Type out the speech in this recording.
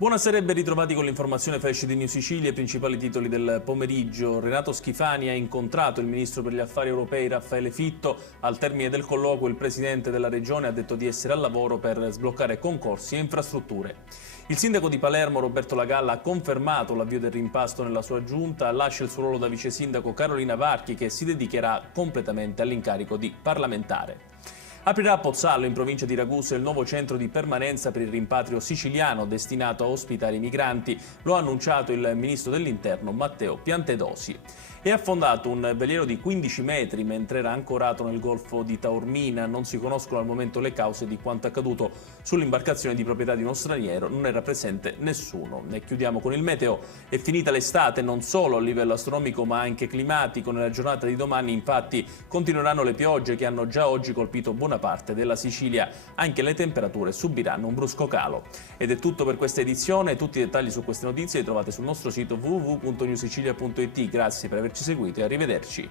Buonasera e ben ritrovati con l'informazione flash di New Sicilia. I principali titoli del pomeriggio. Renato Schifani ha incontrato il ministro per gli affari europei Raffaele Fitto. Al termine del colloquio il presidente della regione ha detto di essere al lavoro per sbloccare concorsi e infrastrutture. Il sindaco di Palermo Roberto Lagalla ha confermato l'avvio del rimpasto nella sua giunta. Lascia il suo ruolo da vice sindaco Carolina Varchi, che si dedicherà completamente all'incarico di parlamentare. Aprirà a Pozzallo, in provincia di Ragusa, il nuovo centro di permanenza per il rimpatrio siciliano destinato a ospitare i migranti. Lo ha annunciato il ministro dell'Interno Matteo Piantedosi. È affondato un veliero di 15 metri mentre era ancorato nel golfo di Taormina. Non si conoscono al momento le cause di quanto accaduto sull'imbarcazione di proprietà di uno straniero. Non era presente nessuno. E chiudiamo con il meteo. È finita l'estate non solo a livello astronomico ma anche climatico. Nella giornata di domani infatti continueranno le piogge che hanno già oggi colpito buona parte della Sicilia. Anche le temperature subiranno un brusco calo. Ed è tutto per questa edizione. Tutti i dettagli su queste notizie li trovate sul nostro sito www.newsicilia.it. Grazie per averci seguito e arrivederci.